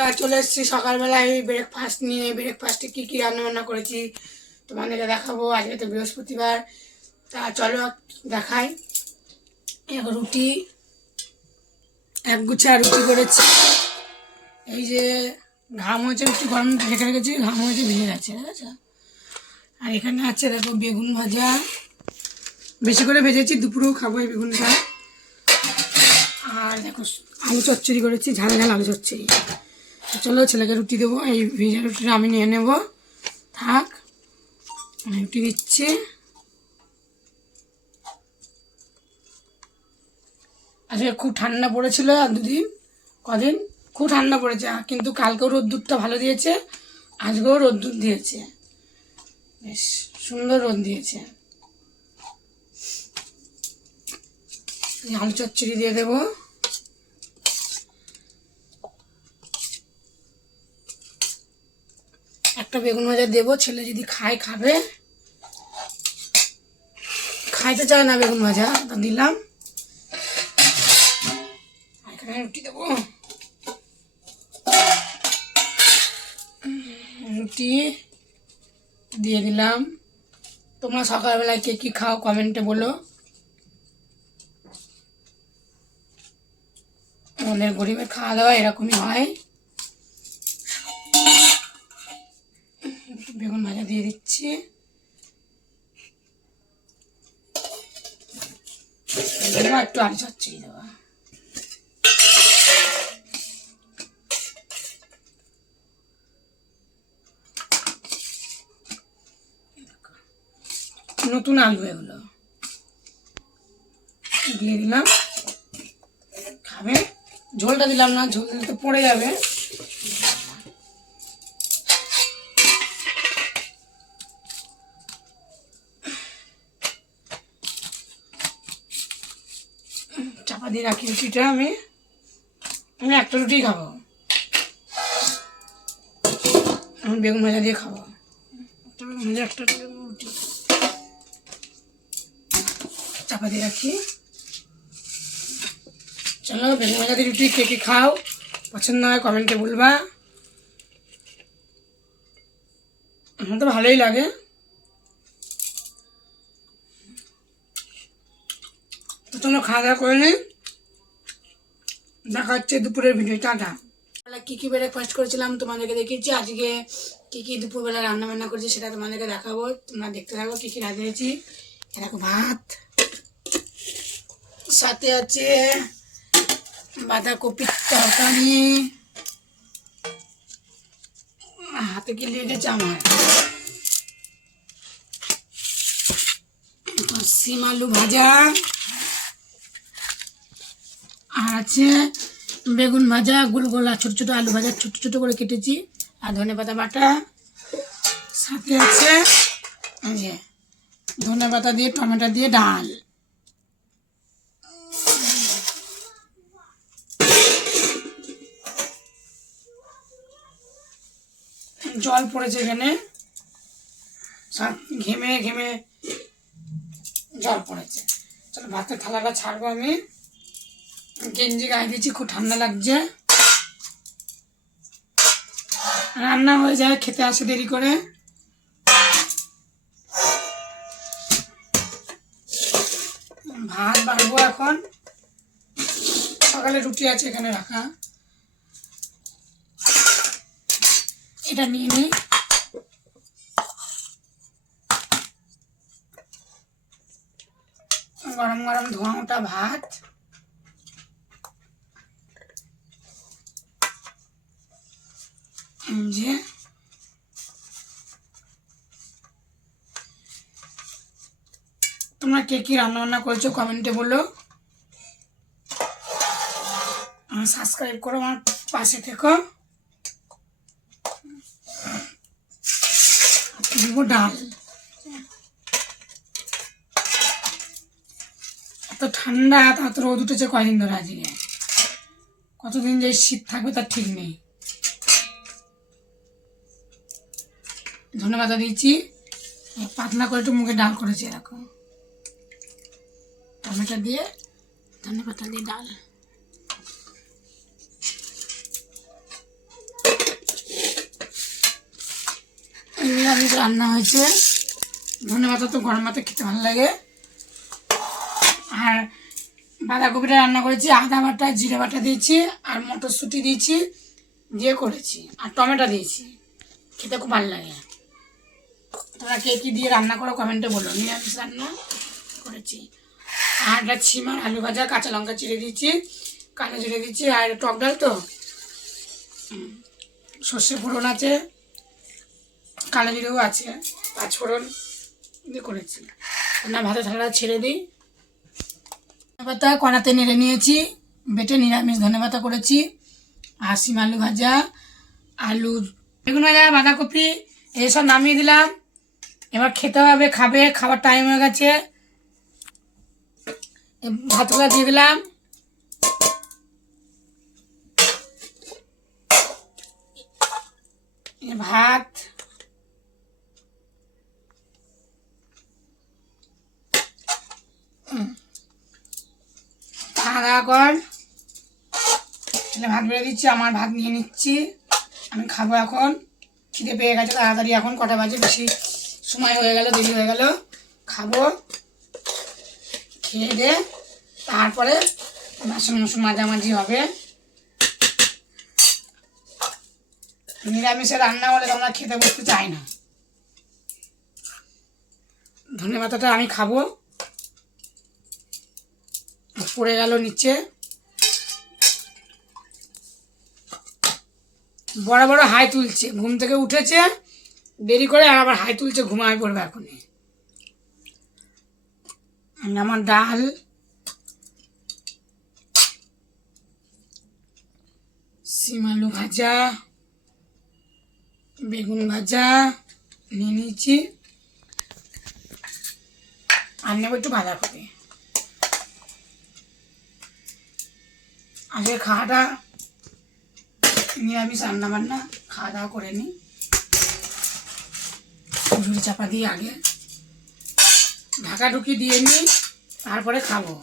বন্ধুরা, চলে এসেছি সকালবেলায় ব্রেকফাস্ট নিয়ে। ব্রেকফাস্টে কী কী রান্নাবান্না করেছি তোমাদেরকে দেখাবো। আজকে তো বৃহস্পতিবার, তা চলো দেখাই। এক রুটি, এক গুছা রুটি করেছি। এই যে ঘাম হয়েছে, রুটি গরম রেখে রেখেছি, ঘাম হয়েছে, ভেঙে গেছে, ঠিক আছে। আর এখানে আছে দেখো বেগুন ভাজা, বেশি করে ভেজেছি, দুপুরেও খাবো এই বেগুনটা। আর দেখো আলু চচ্চড়ি করেছি, ঝাল ঝাল আলু চচ্চড়ি। চলো ছেলেকে রুটি দেবো, এই ভেজা রুটিটা আমি নিয়ে নেব, থাক। রুটি দিচ্ছি। আজকে খুব ঠান্ডা পড়েছিল, আর কদিন খুব ঠান্ডা পড়েছে, কিন্তু কালকেও রোদ্দুরটা ভালো দিয়েছে, আজকেও রোদ্দুর দিয়েছে, বেশ সুন্দর রোদ দিয়েছে। আলু চচ্চড়ি দিয়ে দেবো। একটা বেগুন ভাজা দেবো, ছেলে যদি খাবে, খাইতে চায় না বেগুন ভাজা, তা দিলাম। এখানে রুটি দেবো, রুটি দিয়ে দিলাম। তোমরা সকালবেলায় কে কী খাও কমেন্টে বলো। আমাদের গরিবের খাওয়া দাওয়া এরকমই হয়। বেগুন ভাজা দিয়ে দিচ্ছি। একটু আলু চচ্চড়ি দেবো। নতুন আলু এগুলো দিয়ে দিলাম, খাবে। ঝোলটা দিলাম না, ঝোল দিলে তো পড়ে যাবে। চাপা দিয়ে রাখি রুটিটা। আমি একটা রুটি খাবো, আমি বেগুন ভাজা দিয়ে খাবো। একটা রুটি চাপা দিয়ে রাখি। চলো, বেগুন ভাজা দিয়ে রুটি কে কী খাও, পছন্দ হয় কমেন্টে বলবা। আমার তো ভালোই লাগে। তো চলো খাওয়া দাওয়া করে নিই, দেখা হচ্ছে দুপুরের ভিডিও। টাটা। কী কী ব্রেকফাস্ট করেছিলাম তোমাদেরকে দেখিয়েছি। আজকে কী কী দুপুরবেলা রান্না বান্না করেছি সেটা তোমাদেরকে দেখাবো, তোমরা দেখতে থাকো। কী কী রাঁধিয়েছি দেখো। ভাত, সাথে আছে বাঁধাকপির তরকারি, হাতে কি লেগেছে আমার, সিম আলু ভাজা, আর আছে বেগুন ভাজা, গোল গোল আর ছোটো ছোটো আলু ভাজা ছোটো ছোটো করে কেটেছি, আর ধনেপাতা বাটা। সাথে আছে এই যে ধনেপাতা দিয়ে টমেটো দিয়ে ডাল। জল পড়েছে এখানে, ঘেমে ঘেমে জল পড়েছে। চলো ভাতের থালাটা ছাড়বো। আমি গেঞ্জি গায়ে দিয়েছি, খুব ঠান্ডা লাগছে। রান্না হয়ে যায়, খেতে আসে দেরি করে। ভাত বাড়বো এখন, সকালে রুটি আছে এখানে রাখা, এটা নিয়ে নিই। গরম গরম ধোঁয়া ওঠা ভাত, যে তোমরা কে কী রান্নাবান্না করেছো কমেন্টে বলো। সাবস্ক্রাইব করো, আমার পাশে থেকো। দিব ডাল। এত ঠান্ডা, এত রোদ উঠেছে কয়দিন ধরে, আজকে কতদিন যে শীত থাকবে তার ঠিক নেই। ধনেপাতা দিয়েছি, পাতলা করে একটু মুখে ডাল করেছি এরকম, টমেটো দিয়ে ধনেপাতা দিয়ে ডাল। নিরামিষ রান্না হয়েছে। ধনেপাতা তো গরম ভাতে খেতে ভালো লাগে। আর বাঁধাকপিটা রান্না করেছি, আদা বাটা জিরে বাটা দিয়েছি আর মটরশুঁটি দিয়েছি দিয়ে করেছি, আর টমেটো দিয়েছি, খেতে খুব ভালো লাগে। তোমরা কে কী দিয়ে রান্না করো কমেন্টে বলো। নিরামিষ রান্না করেছি। আর একটা ছিমার আলু ভাজা, কাঁচা লঙ্কা চিড়ে দিয়েছি, কালো জিরে দিচ্ছি, আর টক ডাল তো সর্ষে ফোড়ন আছে, কালো জিরেও আছে, 5 ফোড়ন দিয়ে করেছি। না ভাতে থালা ছেড়ে দিই। ধনেপাতা কড়াতে নেড়ে নিয়েছি, বেটে নিরামিষ ধনেপাতা করেছি। আর শিম আলু ভাজা, আলু বেগুন ভাজা, বাঁধাকপি এসব নামিয়ে দিলাম। এবার খেতে হবে, খাবে, খাবার টাইম হয়ে গেছে। ভাতগুলো দিয়ে দিলাম। ভাত খাওয়া দাওয়া কর। ছেলে ভাত বেড়ে দিচ্ছি, আমার ভাত নিয়ে নিচ্ছি, আমি খাবো এখন। খিদে পেয়ে গেছে তাড়াতাড়ি, এখন কটা বাজে, বেশি সময় হয়ে গেল, দেরি হয়ে গেল। খাবো, খেয়ে দে, তারপরে বাসন মাসন মাঝামাঝি হবে। নিরামিষে রান্না হলে তোমরা খেতে বসতে চাই না। ধনেপাতাটা আমি খাবো, পড়ে গেল নিচে। বড় বড় হাই তুলছে, ঘুম থেকে উঠেছে দেরি করে, আর আবার হাই তুলছে, ঘুমায় পড়বে এখনই। আমার ডাল, শিম আলু ভাজা, বেগুন ভাজা নিয়ে নিয়েছি, আর নেবো একটু বাঁধাকপি। আজকে খাওয়াটা নিরামিষ রান্না বান্না, খাওয়া দাওয়া করে নিই। ঝুড়ি চাপা দিয়ে আগে ঢাকা ঢুকি দিয়ে নিই, তারপরে খাবো।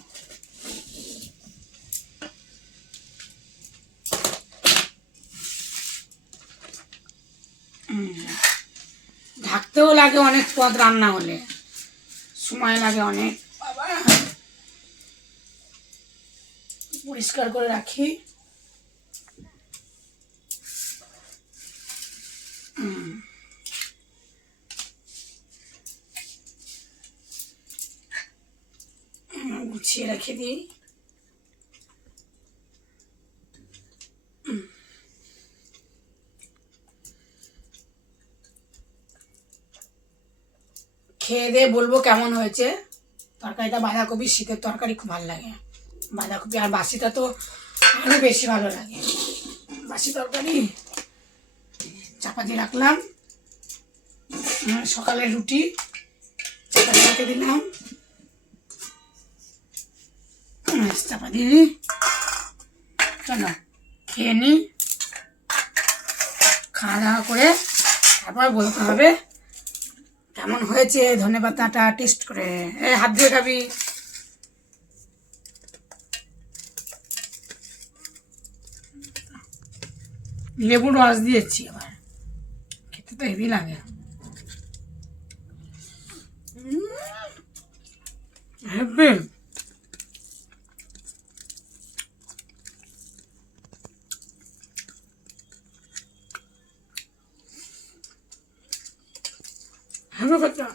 ঢাকতেও লাগে অনেক, পদ রান্না হলে সময় লাগে অনেক। পরিষ্কার করে রাখি। গুছিয়ে রেখে দিই। খেয়ে দিয়ে বলবো কেমন হয়েছে তরকারিটা। বাঁধাকপি, শীতের তরকারি খুব ভালো লাগে বাঁধাকপি, আর বাসিটা তো আরও বেশি ভালো লাগে। বাসি তরকারি চাপা দিয়ে রাখলাম। সকালের রুটি চাপা দিয়ে রেখে দিলাম, চাপা দিয়ে দিই। চলো খেয়ে নিই, খাওয়া দাওয়া করে তারপর বলতে হবে কেমন হয়েছে ধনেপাতাটা টেস্ট করে। হাত দিয়ে খাবি। লেবুর রস দিয়েছি, আবার খেতে তো হেভি লাগে। হেভি। হেভি কথা।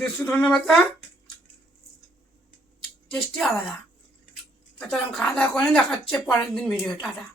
দেশি ধনেপাতা টেস্টি আলাদা। তাছাড়া আমি খাওয়া দাওয়া করে দেখাচ্ছে পরের দিন ভিডিও। টাটা।